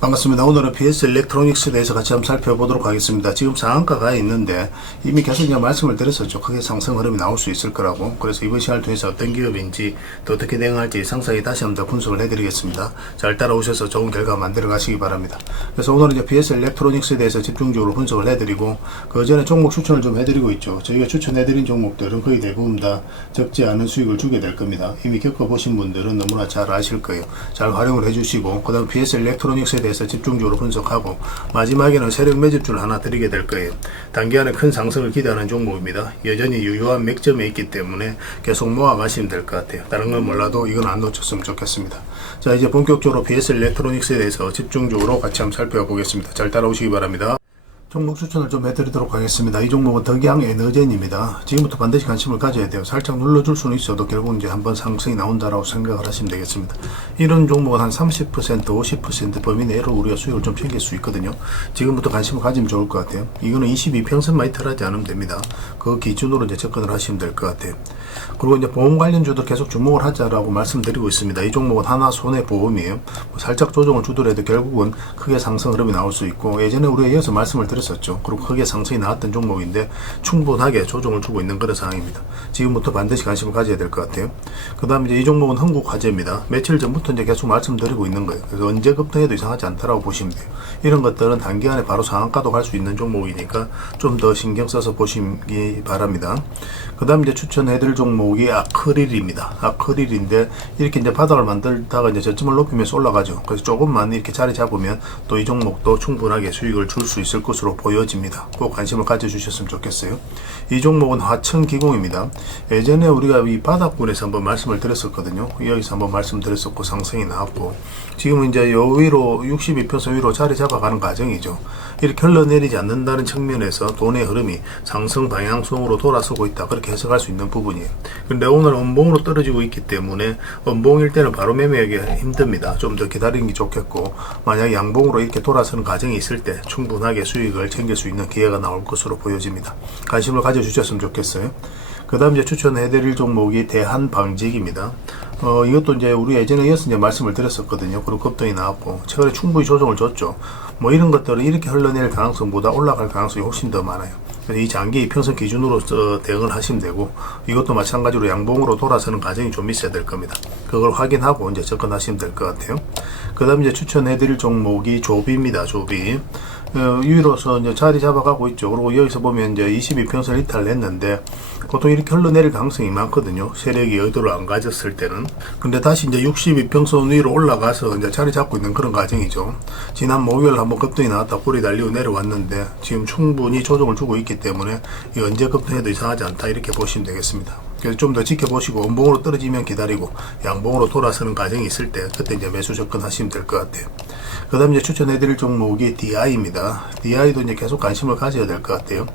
반갑습니다. 오늘은 PS 일렉트로닉스에 대해서 같이 한번 살펴보도록 하겠습니다. 지금 상한가가 있는데 이미 계속 이제 말씀을 드렸었죠. 크게 상승 흐름이 나올 수 있을 거라고. 그래서 이번 시간을 통해서 어떤 기업인지 또 어떻게 대응할지 상세히 다시 한번 더 분석을 해드리겠습니다. 잘 따라오셔서 좋은 결과 만들어 가시기 바랍니다. 그래서 오늘은 이제 PS 일렉트로닉스에 대해서 집중적으로 분석을 해드리고 그 전에 종목 추천을 좀 해드리고 있죠. 저희가 추천해드린 종목들은 거의 대부분 다 적지 않은 수익을 주게 될 겁니다. 이미 겪어보신 분들은 너무나 잘 아실 거예요. 잘 활용을 해주시고 그 다음 PS 일렉트로닉스에 대해서 집중적으로 분석하고 마지막에는 세력 매집주를 하나 드리게 될 거예요. 단기간에 큰 상승을 기대하는 종목입니다. 여전히 유효한 맥점에 있기 때문에 계속 모아가시면 될 것 같아요. 다른 건 몰라도 이건 안 놓쳤으면 좋겠습니다. 자, 이제 본격적으로 PS 일렉트로닉스에 대해서 집중적으로 같이 한번 살펴보겠습니다. 잘 따라오시기 바랍니다. 종목 추천을 좀 해드리도록 하겠습니다. 이 종목은 덕양 에너젠입니다. 지금부터 반드시 관심을 가져야 돼요. 살짝 눌러줄 수는 있어도 결국 이제 한번 상승이 나온다라고 생각을 하시면 되겠습니다. 이런 종목은 한 30%, 50% 범위 내로 우리가 수익을 좀 챙길 수 있거든요. 지금부터 관심을 가지면 좋을 것 같아요. 이거는 22평선만 이탈하지 않으면 됩니다. 그 기준으로 이제 접근을 하시면 될 것 같아요. 그리고 이제 보험 관련주도 계속 주목을 하자라고 말씀드리고 있습니다. 이 종목은 하나 손해보험이에요. 살짝 조정을 주더라도 결국은 크게 상승 흐름이 나올 수 있고 예전에 우리가 이어서 말씀을 드렸었죠. 그리고 크게 상승이 나왔던 종목인데 충분하게 조정을 주고 있는 그런 상황입니다. 지금부터 반드시 관심을 가져야 될 것 같아요. 그 다음에 이제 이 종목은 한국화재입니다. 며칠 전부터 이제 계속 말씀드리고 있는 거예요. 그래서 언제 급등해도 이상하지 않다라고 보시면 돼요. 이런 것들은 단기간에 바로 상한가도 갈 수 있는 종목이니까 좀 더 신경 써서 보시기 바랍니다. 그 다음 이제 추천해드릴 종목이 아크릴입니다. 아크릴인데 이렇게 이제 바닥을 만들다가 이제 저점을 높이면서 올라가죠. 그래서 조금만 이렇게 자리 잡으면 또 이 종목도 충분하게 수익을 줄 수 있을 것으로 보여집니다. 꼭 관심을 가져주셨으면 좋겠어요. 이 종목은 화천기공입니다. 예전에 우리가 이 바닥권에서 한번 말씀을 드렸었거든요. 여기서 한번 말씀드렸었고 상승이 나왔고 지금은 이제 요 위로 62평선 위로 자리 잡아가는 과정이죠. 이렇게 흘러내리지 않는다는 측면에서 돈의 흐름이 상승 방향성으로 돌아서고 있다. 그렇게 해석할 수 있는 부분이에요. 근데 오늘 음봉으로 떨어지고 있기 때문에 음봉일 때는 바로 매매하기 힘듭니다. 좀 더 기다리는 게 좋겠고 만약 양봉으로 이렇게 돌아서는 과정이 있을 때 충분하게 수익을 챙길 수 있는 기회가 나올 것으로 보여집니다. 관심을 가져주셨으면 좋겠어요. 그 다음 이제 추천해드릴 종목이 대한방직입니다. 이것도 이제 우리 예전에 이어서 이제 말씀을 드렸었거든요. 그리고 급등이 나왔고 최근에 충분히 조정을 줬죠. 뭐 이런 것들은 이렇게 흘러내릴 가능성보다 올라갈 가능성이 훨씬 더 많아요. 그래서 이 장기 이평선 기준으로 대응을 하시면 되고 이것도 마찬가지로 양봉으로 돌아서는 과정이 좀 있어야 될 겁니다. 그걸 확인하고 이제 접근하시면 될 것 같아요. 그 다음 이제 추천해드릴 종목이 조비입니다. 조비. 위로서 이제 자리 잡아가고 있죠. 그리고 여기서 보면 이제 22평선 이탈을 했는데 보통 이렇게 흘러내릴 가능성이 많거든요. 세력이 의도를 안 가졌을 때는. 근데 다시 이제 62평선 위로 올라가서 이제 자리 잡고 있는 그런 과정이죠. 지난 목요일 한번 급등이 나왔다 꼬리 달리고 내려왔는데 지금 충분히 조정을 주고 있기 때문에 이 언제 급등해도 이상하지 않다 이렇게 보시면 되겠습니다. 그래서 좀 더 지켜보시고 음봉으로 떨어지면 기다리고 양봉으로 돌아서는 과정이 있을 때 그때 이제 매수 접근하시면 될 것 같아요. 그 다음 이제 추천해드릴 종목이 DI입니다. DI도 이제 계속 관심을 가져야 될 것 같아요.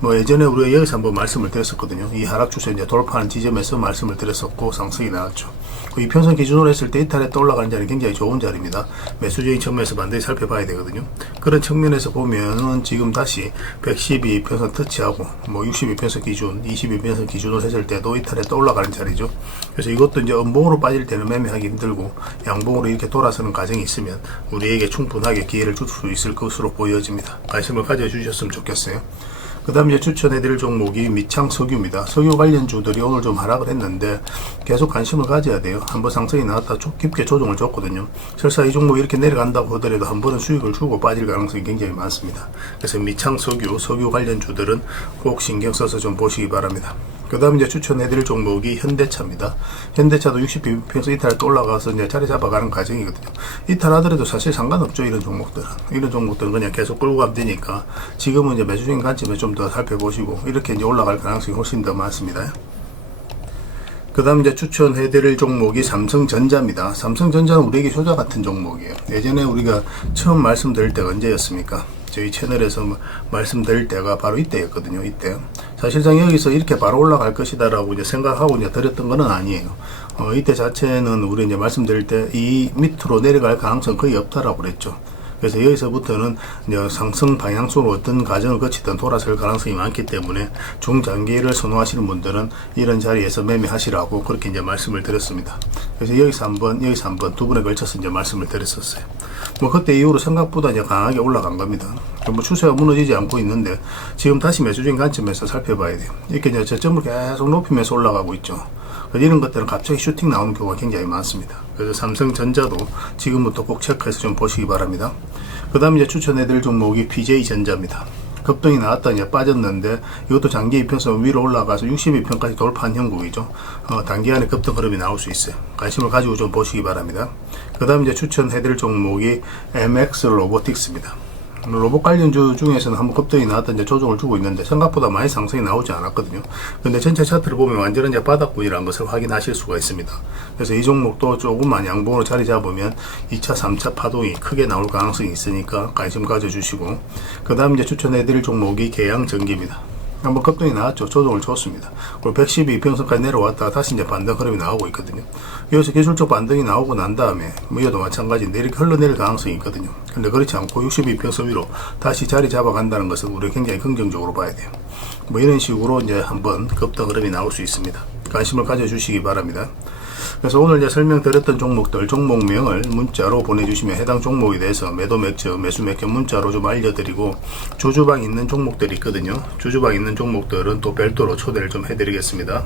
뭐 예전에 우리가 여기서 한번 말씀을 드렸었거든요. 이 하락 추세 이제 돌파하는 지점에서 말씀을 드렸었고 상승이 나왔죠. 이 평선 기준으로 했을 때 이탈했다 올라가는 자리는 굉장히 좋은 자리입니다. 매수적인 측면에서 반드시 살펴봐야 되거든요. 그런 측면에서 보면은 지금 다시 112평선 터치하고 뭐 62평선 기준, 22평선 기준으로 했을 때도 이탈했다 올라가는 자리죠. 그래서 이것도 이제 음봉으로 빠질 때는 매매하기 힘들고 양봉으로 이렇게 돌아서는 과정이 있으면 우리에게 충분하게 기회를 줄 수 있을 것으로 보여집니다. 관심을 가져주셨으면 좋겠어요. 그 다음에 추천해드릴 종목이 미창석유입니다. 석유 관련주들이 오늘 좀 하락을 했는데 계속 관심을 가져야 돼요. 한번 상승이 나왔다 깊게 조정을 줬거든요. 설사 이 종목이 이렇게 내려간다고 하더라도 한 번은 수익을 주고 빠질 가능성이 굉장히 많습니다. 그래서 미창석유, 석유 관련주들은 꼭 신경 써서 좀 보시기 바랍니다. 그 다음 이제 추천해드릴 종목이 현대차입니다. 현대차도 60평선 이탈 또 올라가서 이제 자리 잡아가는 과정이거든요. 이탈하더라도 사실 상관없죠. 이런 종목들은 그냥 계속 끌고 가면 되니까 지금은 이제 매수적인 관점에 좀 더 살펴보시고 이렇게 이제 올라갈 가능성이 훨씬 더 많습니다. 그 다음 이제 추천해드릴 종목이 삼성전자입니다. 삼성전자는 우리에게 효자 같은 종목이에요. 예전에 우리가 처음 말씀드릴 때가 언제였습니까? 저희 채널에서 말씀드릴 때가 바로 이때였거든요. 이때. 사실상 여기서 이렇게 바로 올라갈 것이다라고 이제 생각하고 이제 드렸던 거는 아니에요. 이때 자체는 우리 이제 말씀드릴 때 이 밑으로 내려갈 가능성 거의 없다라고 그랬죠. 그래서 여기서부터는 이제 상승 방향성으로 어떤 과정을 거치든 돌아설 가능성이 많기 때문에 중장기를 선호하시는 분들은 이런 자리에서 매매하시라고 그렇게 이제 말씀을 드렸습니다. 그래서 여기서 한번 두 번에 걸쳐서 이제 말씀을 드렸었어요. 뭐 그때 이후로 생각보다 이제 강하게 올라간 겁니다. 뭐 추세가 무너지지 않고 있는데 지금 다시 매수적인 관점에서 살펴봐야 돼요. 이렇게 이제 저점을 계속 높이면서 올라가고 있죠. 이런 것들은 갑자기 슈팅 나오는 경우가 굉장히 많습니다. 그래서 삼성전자도 지금부터 꼭 체크해서 좀 보시기 바랍니다. 그 다음에 이제 추천해드릴 종목이 BJ전자입니다. 급등이 나왔다 이제 빠졌는데 이것도 장기 이평선 위로 올라가서 62평까지 돌파한 형국이죠. 단기간에 급등 흐름이 나올 수 있어요. 관심을 가지고 좀 보시기 바랍니다. 그 다음 이제 추천해드릴 종목이 MX 로보틱스입니다. 로봇 관련주 중에서는 한번 급등이 나왔다 이제 조정을 주고 있는데 생각보다 많이 상승이 나오지 않았거든요. 근데 전체 차트를 보면 완전한 이제 바닥권이라는 것을 확인하실 수가 있습니다. 그래서 이 종목도 조금만 양봉으로 자리 잡으면 2차, 3차 파동이 크게 나올 가능성이 있으니까 관심 가져주시고, 그 다음 이제 추천해드릴 종목이 계양전기입니다. 한번 급등이 나왔죠. 조정을 줬습니다. 그리고 112평선까지 내려왔다가 다시 이제 반등 흐름이 나오고 있거든요. 여기서 기술적 반등이 나오고 난 다음에 이것도 마찬가지인데 이렇게 흘러내릴 가능성이 있거든요. 근데 그렇지 않고 62평선 위로 다시 자리 잡아간다는 것은 우리가 굉장히 긍정적으로 봐야 돼요. 뭐 이런 식으로 이제 한번 급등 흐름이 나올 수 있습니다. 관심을 가져주시기 바랍니다. 그래서 오늘 이제 설명드렸던 종목들 종목명을 문자로 보내주시면 해당 종목에 대해서 매도 맥점, 매수 맥점 문자로 좀 알려드리고, 주주방 있는 종목들이 있거든요. 주주방 있는 종목들은 또 별도로 초대를 좀 해드리겠습니다.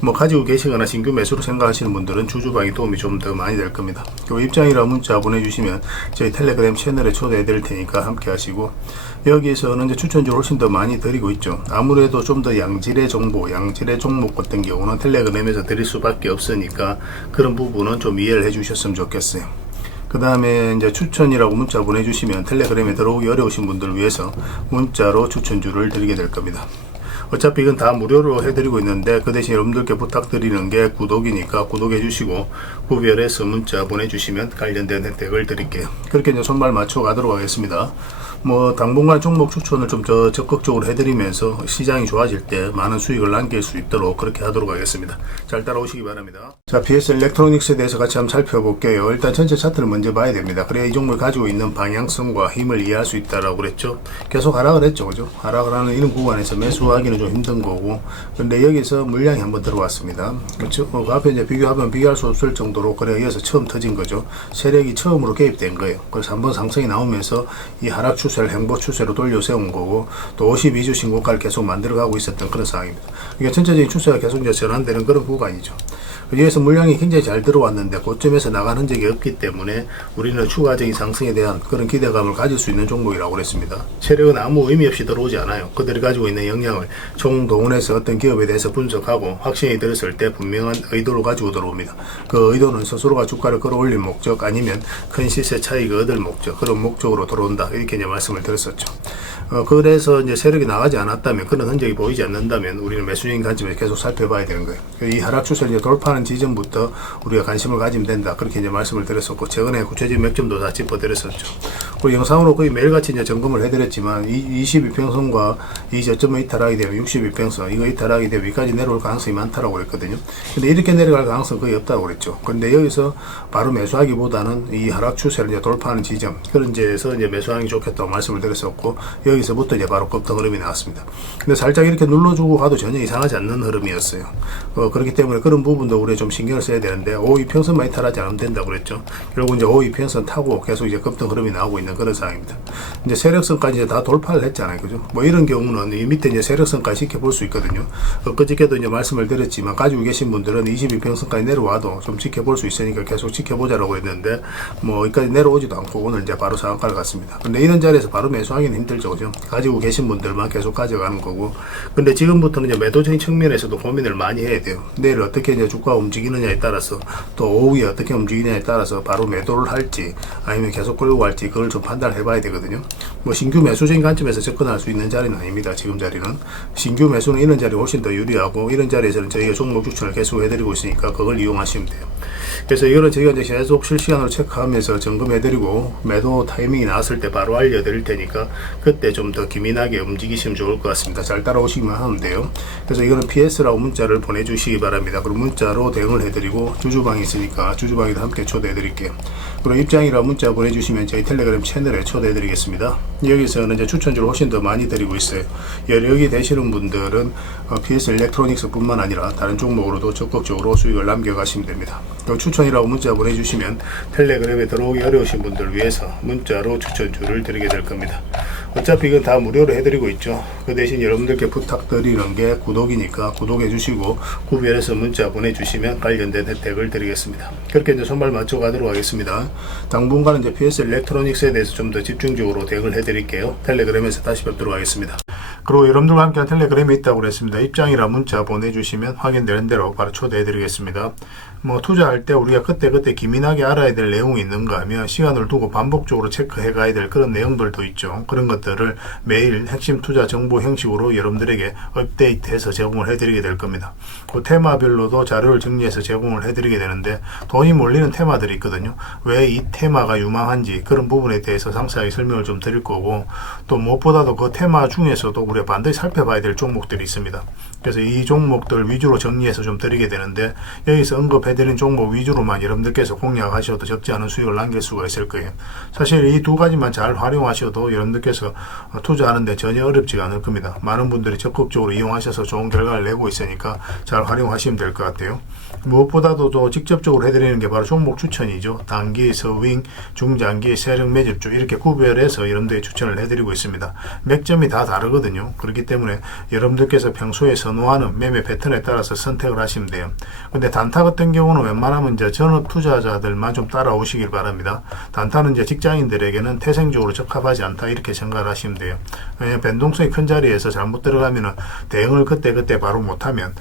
뭐 가지고 계시거나 신규 매수로 생각하시는 분들은 주주방이 도움이 좀 더 많이 될 겁니다. 그 입장이라 문자 보내주시면 저희 텔레그램 채널에 초대해 드릴 테니까 함께 하시고, 여기에서는 이제 추천주를 훨씬 더 많이 드리고 있죠. 아무래도 좀 더 양질의 정보, 양질의 종목 같은 경우는 텔레그램에서 드릴 수밖에 없으니까 그런 부분은 좀 이해를 해 주셨으면 좋겠어요. 그 다음에 이제 추천이라고 문자 보내주시면 텔레그램에 들어오기 어려우신 분들을 위해서 문자로 추천주를 드리게 될 겁니다. 어차피 이건 다 무료로 해드리고 있는데 그 대신 여러분들께 부탁드리는 게 구독이니까 구독해 주시고 구별해서 문자 보내주시면 관련된 혜택을 드릴게요. 그렇게 이제 손발 맞춰 가도록 하겠습니다. 뭐 당분간 종목 추천을 좀 더 적극적으로 해드리면서 시장이 좋아질 때 많은 수익을 남길 수 있도록 그렇게 하도록 하겠습니다. 잘 따라오시기 바랍니다. 자, BS 일렉트로닉스에 대해서 같이 한번 살펴볼게요. 일단 전체 차트를 먼저 봐야 됩니다. 그래야 이 종목이 가지고 있는 방향성과 힘을 이해할 수 있다라고 그랬죠. 계속 하락을 했죠, 그죠? 하락을 하는 이런 구간에서 매수하기는 좀 힘든 거고, 근데 여기서 물량이 한번 들어왔습니다. 그렇죠? 그 앞에 이제 비교하면 비교할 수 없을 정도로 그래 여기서 처음 터진 거죠. 세력이 처음으로 개입된 거예요. 그래서 한번 상승이 나오면서 이 하락 추세를 행보 추세로 돌려 세운 거고, 또 52주 신고가를 계속 만들어가고 있었던 그런 상황입니다. 이게 전체적인 추세가 계속 이제 전환되는 그런 구간이죠. 여기에서 물량이 굉장히 잘 들어왔는데 고점에서 나간 흔적이 없기 때문에 우리는 추가적인 상승에 대한 그런 기대감을 가질 수 있는 종목이라고 그랬습니다. 세력은 아무 의미 없이 들어오지 않아요. 그들이 가지고 있는 역량을 총동원해서 어떤 기업에 대해서 분석하고 확신이 들었을 때 분명한 의도를 가지고 들어옵니다. 그 의도는 스스로가 주가를 끌어올릴 목적, 아니면 큰 시세 차익을 얻을 목적, 그런 목적으로 들어온다, 이렇게 이제 말씀을 드렸었죠. 그래서 이제 세력이 나가지 않았다면, 그런 흔적이 보이지 않는다면 우리는 매수적인 관점에서 계속 살펴봐야 되는 거예요. 이 하락 추세를 이제 돌파하는 지점부터 우리가 관심을 가지면 된다, 그렇게 이제 말씀을 드렸었고, 최근에 구체적인 맥점도 다 짚어드렸었죠. 그리고 영상으로 거의 매일같이 이제 점검을 해드렸지만, 22평선과 이 저점을 이탈하게 되면 62평선, 이거 이탈하게 되면 여기까지 내려올 가능성이 많다라고 그랬거든요. 근데 이렇게 내려갈 가능성은 거의 없다고 그랬죠. 근데 여기서 바로 매수하기보다는 이 하락 추세를 이제 돌파하는 지점, 그런 데에서 이제 매수하는 게 좋겠다고 말씀을 드렸었고, 여기서부터 이제 바로 급등 흐름이 나왔습니다. 근데 살짝 이렇게 눌러주고 가도 전혀 이상하지 않는 흐름이었어요. 그렇기 때문에 그런 부분도 우리 좀 신경을 써야 되는데, 5,2평선만 이탈하지 않으면 된다고 그랬죠. 결국 이제 5,2평선 타고 계속 이제 급등 흐름이 나오고 있는 그런 상황입니다. 이제 세력선까지 이제 다 돌파를 했잖아요, 그죠? 뭐 이런 경우는 이 밑에 이제 세력선까지 지켜볼 수 있거든요. 그저께도 이제 말씀을 드렸지만, 가지고 계신 분들은 22평선까지 내려와도 좀 지켜볼 수 있으니까 계속 지켜보자라고 했는데, 뭐 여기까지 내려오지도 않고 오늘 이제 바로 상한가를 갔습니다. 근데 이런 자리에서 바로 매수하기는 힘들죠, 그죠? 가지고 계신 분들만 계속 가져가는 거고. 근데 지금부터는 이제 매도적인 측면에서도 고민을 많이 해야 돼요. 내일 어떻게 이제 주가가 움직이느냐에 따라서, 또 오후에 어떻게 움직이느냐에 따라서 바로 매도를 할지 아니면 계속 끌고 갈지, 그걸 좀 판단을 해봐야 되거든요. 뭐 신규 매수적인 관점에서 접근할 수 있는 자리는 아닙니다. 지금 자리는 신규 매수는 이런 자리 훨씬 더 유리하고, 이런 자리에서는 저희가 종목 추천을 계속 해드리고 있으니까 그걸 이용하시면 돼요. 그래서 이거는 저희가 이제 계속 실시간으로 체크하면서 점검해드리고, 매도 타이밍이 나왔을 때 바로 알려드릴 테니까 그때 좀 더 기민하게 움직이시면 좋을 것 같습니다. 잘 따라오시기만 하면 돼요. 그래서 이거는 PS라고 문자를 보내주시기 바랍니다. 그리고 문자로 대응을 해드리고, 주주방이 있으니까 주주방에도 함께 초대해드릴게요. 그리고 입장이라 문자 보내주시면 저희 텔레그램 채널에 초대해 드리겠습니다. 여기서는 이제 추천주를 훨씬 더 많이 드리고 있어요. 여력이 되시는 분들은 PS 일렉트로닉스 뿐만 아니라 다른 종목으로도 적극적으로 수익을 남겨가시면 됩니다. 추천이라고 문자 보내주시면 텔레그램에 들어오기 어려우신 분들을 위해서 문자로 추천주를 드리게 될 겁니다. 어차피 이건 다 무료로 해드리고 있죠. 그 대신 여러분들께 부탁드리는 게 구독이니까 구독해 주시고 구별해서 문자 보내주시면 관련된 혜택을 드리겠습니다. 그렇게 이제 손발 맞춰 가도록 하겠습니다. 당분간은 이제 PS 일렉트로닉스에 대해서 좀 더 집중적으로 대응을 해드릴게요. 텔레그램에서 다시 뵙도록 하겠습니다. 그리고 여러분들과 함께한 텔레그램이 있다고 그랬습니다. 입장이라 문자 보내주시면 확인되는 대로 바로 초대해 드리겠습니다. 투자할 때 우리가 그때그때 기민하게 알아야 될 내용이 있는가 하면 시간을 두고 반복적으로 체크해 가야 될 그런 내용들도 있죠. 그런 것들을 매일 핵심 투자 정보 형식으로 여러분들에게 업데이트해서 제공을 해드리게 될 겁니다. 그 테마별로도 자료를 정리해서 제공을 해드리게 되는데 돈이 몰리는 테마들이 있거든요. 왜 이 테마가 유망한지 그런 부분에 대해서 상세하게 설명을 좀 드릴 거고, 또 무엇보다도 그 테마 중에서도 우리가 반드시 살펴봐야 될 종목들이 있습니다. 그래서 이 종목들 위주로 정리해서 좀 드리게 되는데, 여기서 언급해드린 종목 위주로만 여러분들께서 공략하셔도 적지 않은 수익을 남길 수가 있을 거예요. 사실 이 두 가지만 잘 활용하셔도 여러분들께서 투자하는데 전혀 어렵지가 않을 겁니다. 많은 분들이 적극적으로 이용하셔서 좋은 결과를 내고 있으니까 잘 활용하시면 될 것 같아요. 무엇보다도 또 직접적으로 해드리는 게 바로 종목 추천이죠. 단기, 서윙, 중장기, 세력 매집주 이렇게 구별해서 여러분들이 추천을 해드리고 있습니다. 맥점이 다 다르거든요. 그렇기 때문에 여러분들께서 평소에 선호하는 매매 패턴에 따라서 선택을 하시면 돼요. 근데 단타 같은 경우는 웬만하면 이제 전업 투자자들만 좀 따라오시길 바랍니다. 단타는 이제 직장인들에게는 태생적으로 적합하지 않다 이렇게 생각을 하시면 돼요. 왜냐하면 변동성이 큰 자리에서 잘못 들어가면은 대응을 그때 바로 못하면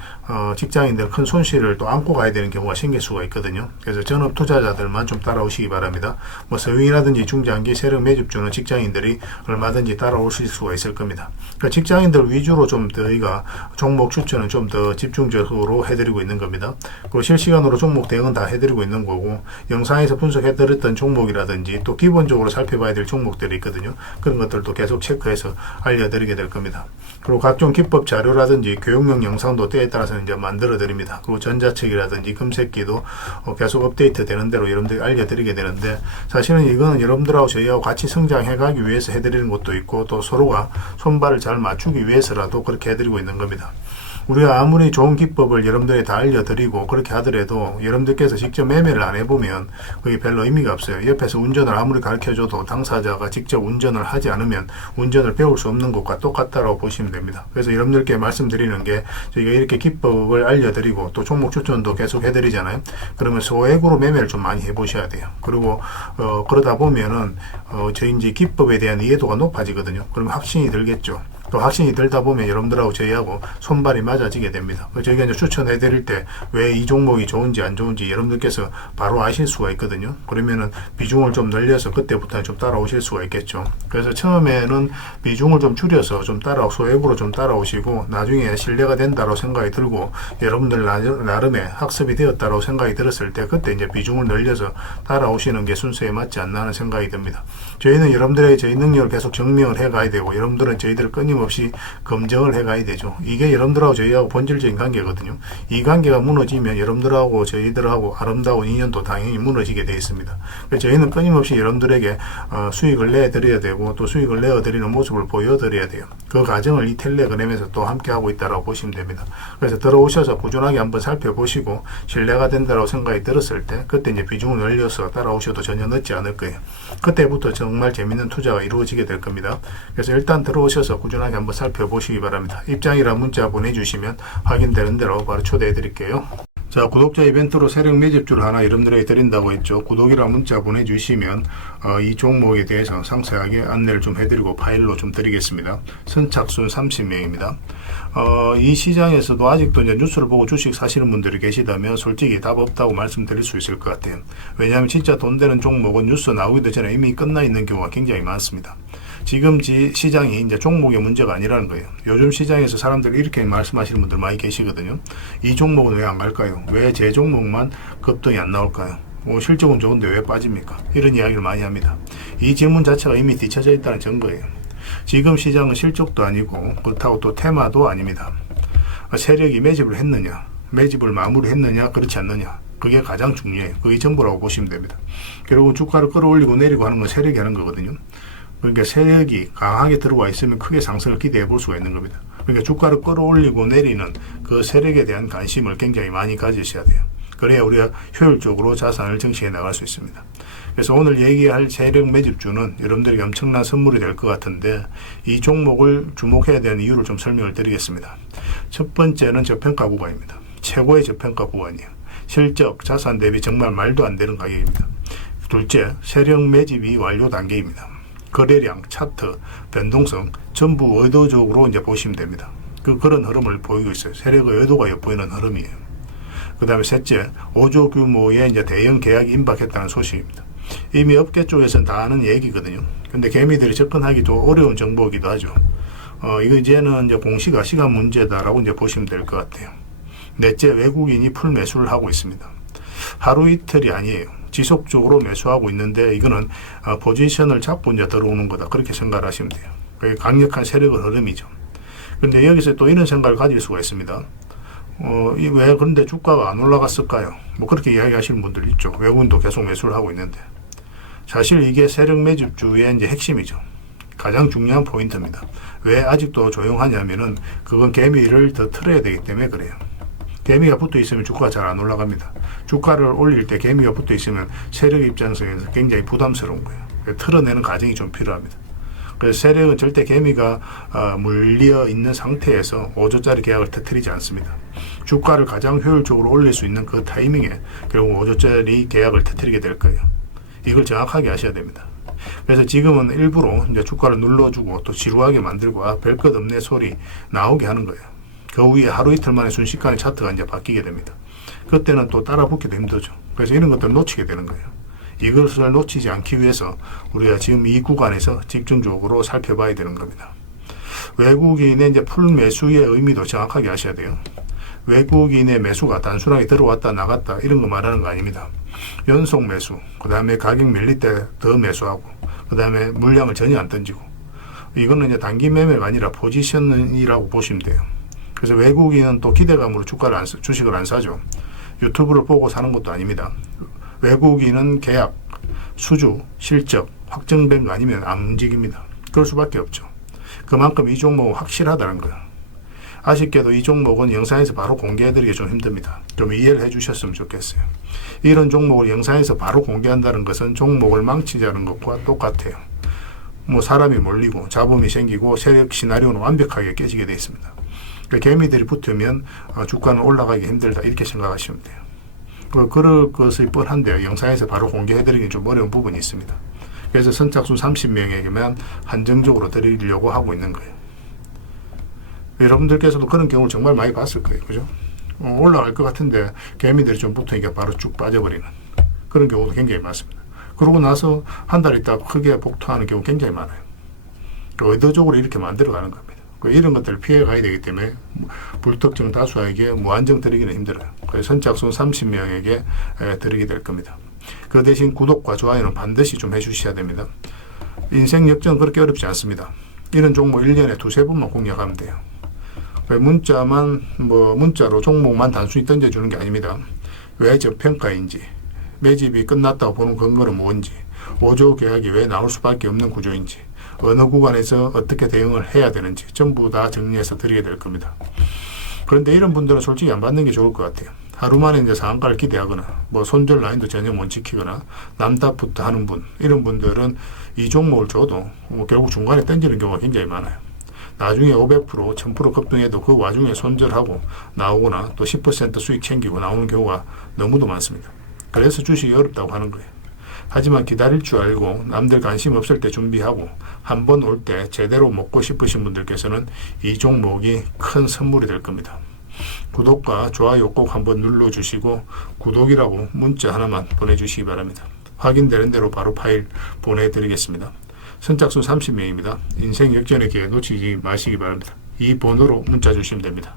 직장인들 큰 손실을 또 안고 가야 되는 경우가 생길 수가 있거든요. 그래서 전업 투자자들만 좀 따라오시기 바랍니다. 서윙이라든지 중장기 세력 매집주는 직장인들이 얼마든지 따라오실 수가 있을 겁니다. 그러니까 직장인들 위주로 좀 저희가 종목 추천은 좀 더 집중적으로 해드리고 있는 겁니다. 그리고 실시간으로 종목 대응은 다 해드리고 있는 거고, 영상에서 분석해드렸던 종목이라든지 또 기본적으로 살펴봐야 될 종목들이 있거든요. 그런 것들도 계속 체크해서 알려드리게 될 겁니다. 그리고 각종 기법 자료라든지 교육용 영상도 때에 따라서는 이제 만들어 드립니다. 그리고 전자책이라든지 금색기도 계속 업데이트 되는 대로 여러분들이 알려드리게 되는데, 사실은 이거는 여러분들하고 저희하고 같이 성장해 가기 위해서 해드리는 것도 있고, 또 서로가 손발을 잘 맞추기 위해서라도 그렇게 해드리고 있는 겁니다. 우리가 아무리 좋은 기법을 여러분들이 다 알려드리고 그렇게 하더라도 여러분들께서 직접 매매를 안 해보면 그게 별로 의미가 없어요. 옆에서 운전을 아무리 가르쳐줘도 당사자가 직접 운전을 하지 않으면 운전을 배울 수 없는 것과 똑같다고 보시면 됩니다. 그래서 여러분들께 말씀드리는 게, 저희가 이렇게 기법을 알려드리고 또 종목 추천도 계속 해드리잖아요. 그러면 소액으로 매매를 좀 많이 해보셔야 돼요. 그리고 그러다 보면은 저희 이제 기법에 대한 이해도가 높아지거든요. 그러면 확신이 들겠죠. 또 확신이 들다 보면 여러분들하고 저희하고 손발이 맞아지게 됩니다. 저희가 이제 추천해 드릴 때 왜 이 종목이 좋은지 안 좋은지 여러분들께서 바로 아실 수가 있거든요. 그러면은 비중을 좀 늘려서 그때부터는 좀 따라오실 수가 있겠죠. 그래서 처음에는 비중을 좀 줄여서 좀 소액으로 좀 따라오시고, 나중에 신뢰가 된다고 생각이 들고 여러분들 나름의 학습이 되었다고 생각이 들었을 때 그때 이제 비중을 늘려서 따라오시는 게 순서에 맞지 않나 하는 생각이 듭니다. 저희는 여러분들에게 저희 능력을 계속 증명을 해 가야 되고, 여러분들은 저희들을 끊임없이 검증을 해 가야 되죠. 이게 여러분들하고 저희하고 본질적인 관계거든요. 이 관계가 무너지면 여러분들하고 저희들하고 아름다운 인연도 당연히 무너지게 되어 있습니다. 그래서 저희는 끊임없이 여러분들에게 수익을 내드려야 되고, 또 수익을 내어드리는 모습을 보여드려야 돼요. 그 과정을 이 텔레그램에서 또 함께 하고 있다고 보시면 됩니다. 그래서 들어오셔서 꾸준하게 한번 살펴보시고 신뢰가 된다고 생각이 들었을 때 그때 이제 비중을 늘려서 따라오셔도 전혀 늦지 않을 거예요. 그때부터 정말 재밌는 투자가 이루어지게 될 겁니다. 그래서 일단 들어오셔서 꾸준하게 한번 살펴보시기 바랍니다. 입장이라 문자 보내주시면 확인되는 대로 바로 초대해 드릴게요. 자, 구독자 이벤트로 세력 매집주를 하나 여러분들에게 드린다고 했죠. 구독이랑 문자 보내주시면 이 종목에 대해서 상세하게 안내를 좀 해드리고 파일로 좀 드리겠습니다. 선착순 30명입니다. 이 시장에서도 아직도 이제 뉴스를 보고 주식 사시는 분들이 계시다면 솔직히 답 없다고 말씀드릴 수 있을 것 같아요. 왜냐하면 진짜 돈 되는 종목은 뉴스 나오기도 전에 이미 끝나 있는 경우가 굉장히 많습니다. 지금 시장이 이제 종목의 문제가 아니라는 거예요. 요즘 시장에서 사람들이 이렇게 말씀하시는 분들 많이 계시거든요. 이 종목은 왜 안 갈까요? 왜 제 종목만 급등이 안 나올까요? 실적은 좋은데 왜 빠집니까? 이런 이야기를 많이 합니다. 이 질문 자체가 이미 뒤쳐져 있다는 증거예요. 지금 시장은 실적도 아니고 그렇다고 또 테마도 아닙니다. 세력이 매집을 했느냐, 매집을 마무리했느냐, 그렇지 않느냐, 그게 가장 중요해요. 그게 전부라고 보시면 됩니다. 결국 주가를 끌어올리고 내리고 하는 건 세력이 하는 거거든요. 그러니까 세력이 강하게 들어와 있으면 크게 상승을 기대해 볼 수가 있는 겁니다. 그러니까 주가를 끌어올리고 내리는 그 세력에 대한 관심을 굉장히 많이 가지셔야 돼요. 그래야 우리가 효율적으로 자산을 정치해 나갈 수 있습니다. 그래서 오늘 얘기할 세력 매집주는 여러분들에게 엄청난 선물이 될 것 같은데 이 종목을 주목해야 되는 이유를 좀 설명을 드리겠습니다. 첫 번째는 저평가 구간입니다. 최고의 저평가 구간이에요. 실적, 자산 대비 정말 말도 안 되는 가격입니다. 둘째, 세력 매집이 완료 단계입니다. 거래량, 차트, 변동성 전부 의도적으로 이제 보시면 됩니다. 그런 흐름을 보이고 있어요. 세력의 의도가 엿보이는 흐름이에요. 그 다음에 셋째, 5조 규모의 이제 대형 계약이 임박했다는 소식입니다. 이미 업계 쪽에서는 다 아는 얘기거든요. 근데 개미들이 접근하기 좀 어려운 정보이기도 하죠. 이거 이제는 이제 공시가 시간 문제다라고 이제 보시면 될 것 같아요. 넷째, 외국인이 풀 매수를 하고 있습니다. 하루 이틀이 아니에요. 지속적으로 매수하고 있는데 이거는 포지션을 잡고 이제 들어오는 거다. 그렇게 생각을 하시면 돼요. 그게 강력한 세력의 흐름이죠. 그런데 여기서 또 이런 생각을 가질 수가 있습니다. 왜 그런데 주가가 안 올라갔을까요? 뭐 그렇게 이야기하시는 분들 있죠. 외국인도 계속 매수를 하고 있는데. 사실 이게 세력 매집주의 이제 핵심이죠. 가장 중요한 포인트입니다. 왜 아직도 조용하냐면은 그건 개미를 더 틀어야 되기 때문에 그래요. 개미가 붙어 있으면 주가가 잘 안 올라갑니다. 주가를 올릴 때 개미가 붙어 있으면 세력 입장에서 굉장히 부담스러운 거예요. 틀어내는 과정이 좀 필요합니다. 그래서 세력은 절대 개미가 물려 있는 상태에서 5조짜리 계약을 터뜨리지 않습니다. 주가를 가장 효율적으로 올릴 수 있는 그 타이밍에 결국 5조짜리 계약을 터뜨리게 될 거예요. 이걸 정확하게 아셔야 됩니다. 그래서 지금은 일부러 이제 주가를 눌러주고 또 지루하게 만들고 별 것 없네 소리 나오게 하는 거예요. 그 후에 하루 이틀 만에 순식간에 차트가 이제 바뀌게 됩니다. 그때는 또 따라 붙기도 힘들죠. 그래서 이런 것들을 놓치게 되는 거예요. 이것을 놓치지 않기 위해서 우리가 지금 이 구간에서 집중적으로 살펴봐야 되는 겁니다. 외국인의 이제 풀 매수의 의미도 정확하게 아셔야 돼요. 외국인의 매수가 단순하게 들어왔다 나갔다 이런 거 말하는 거 아닙니다. 연속 매수, 그 다음에 가격 밀릴 때 더 매수하고, 그 다음에 물량을 전혀 안 던지고, 이거는 이제 단기 매매가 아니라 포지션이라고 보시면 돼요. 그래서 외국인은 또 기대감으로 주식을 안 사죠. 유튜브를 보고 사는 것도 아닙니다. 외국인은 계약, 수주, 실적 확정된 거 아니면 안 움직입니다. 그럴 수밖에 없죠. 그만큼 이 종목은 확실하다는 거예요. 아쉽게도 이 종목은 영상에서 바로 공개해드리기 좀 힘듭니다. 좀 이해를 해주셨으면 좋겠어요. 이런 종목을 영상에서 바로 공개한다는 것은 종목을 망치자는 것과 똑같아요. 뭐 사람이 몰리고 잡음이 생기고 세력 시나리오는 완벽하게 깨지게 되어 있습니다. 그러니까 개미들이 붙으면 주가는 올라가기 힘들다 이렇게 생각하시면 돼요. 그럴 것이 뻔한데요. 영상에서 바로 공개해드리기 좀 어려운 부분이 있습니다. 그래서 선착순 30명에게만 한정적으로 드리려고 하고 있는 거예요. 여러분들께서도 그런 경우를 정말 많이 봤을 거예요. 그죠? 올라갈 것 같은데 개미들이 좀 붙으니까 바로 쭉 빠져버리는 그런 경우도 굉장히 많습니다. 그러고 나서 한 달 있다가 크게 복토하는 경우 굉장히 많아요. 의도적으로 이렇게 만들어가는 겁니다. 이런 것들을 피해 가야 되기 때문에 불특정 다수에게 무한정 드리기는 힘들어요. 그래서 선착순 30명에게 드리게 될 겁니다. 그 대신 구독과 좋아요는 반드시 좀 해주셔야 됩니다. 인생 역전은 그렇게 어렵지 않습니다. 이런 종목 1년에 두세 번만 공략하면 돼요. 문자로 종목만 단순히 던져주는 게 아닙니다. 왜 저평가인지, 매집이 끝났다고 보는 근거는 뭔지, 5조 계약이 왜 나올 수밖에 없는 구조인지, 어느 구간에서 어떻게 대응을 해야 되는지 전부 다 정리해서 드리게 될 겁니다. 그런데 이런 분들은 솔직히 안 받는 게 좋을 것 같아요. 하루 만에 이제 상한가를 기대하거나 손절 라인도 전혀 못 지키거나 남탓부터 하는 분, 이런 분들은 이 종목을 줘도 결국 중간에 던지는 경우가 굉장히 많아요. 나중에 500%, 1000% 급등해도 그 와중에 손절하고 나오거나 또 10% 수익 챙기고 나오는 경우가 너무도 많습니다. 그래서 주식이 어렵다고 하는 거예요. 하지만 기다릴 줄 알고 남들 관심 없을 때 준비하고 한 번 올 때 제대로 먹고 싶으신 분들께서는 이 종목이 큰 선물이 될 겁니다. 구독과 좋아요 꼭 한번 눌러주시고 구독이라고 문자 하나만 보내주시기 바랍니다. 확인되는 대로 바로 파일 보내드리겠습니다. 선착순 30명입니다. 인생 역전의 기회 놓치지 마시기 바랍니다. 이 번호로 문자 주시면 됩니다.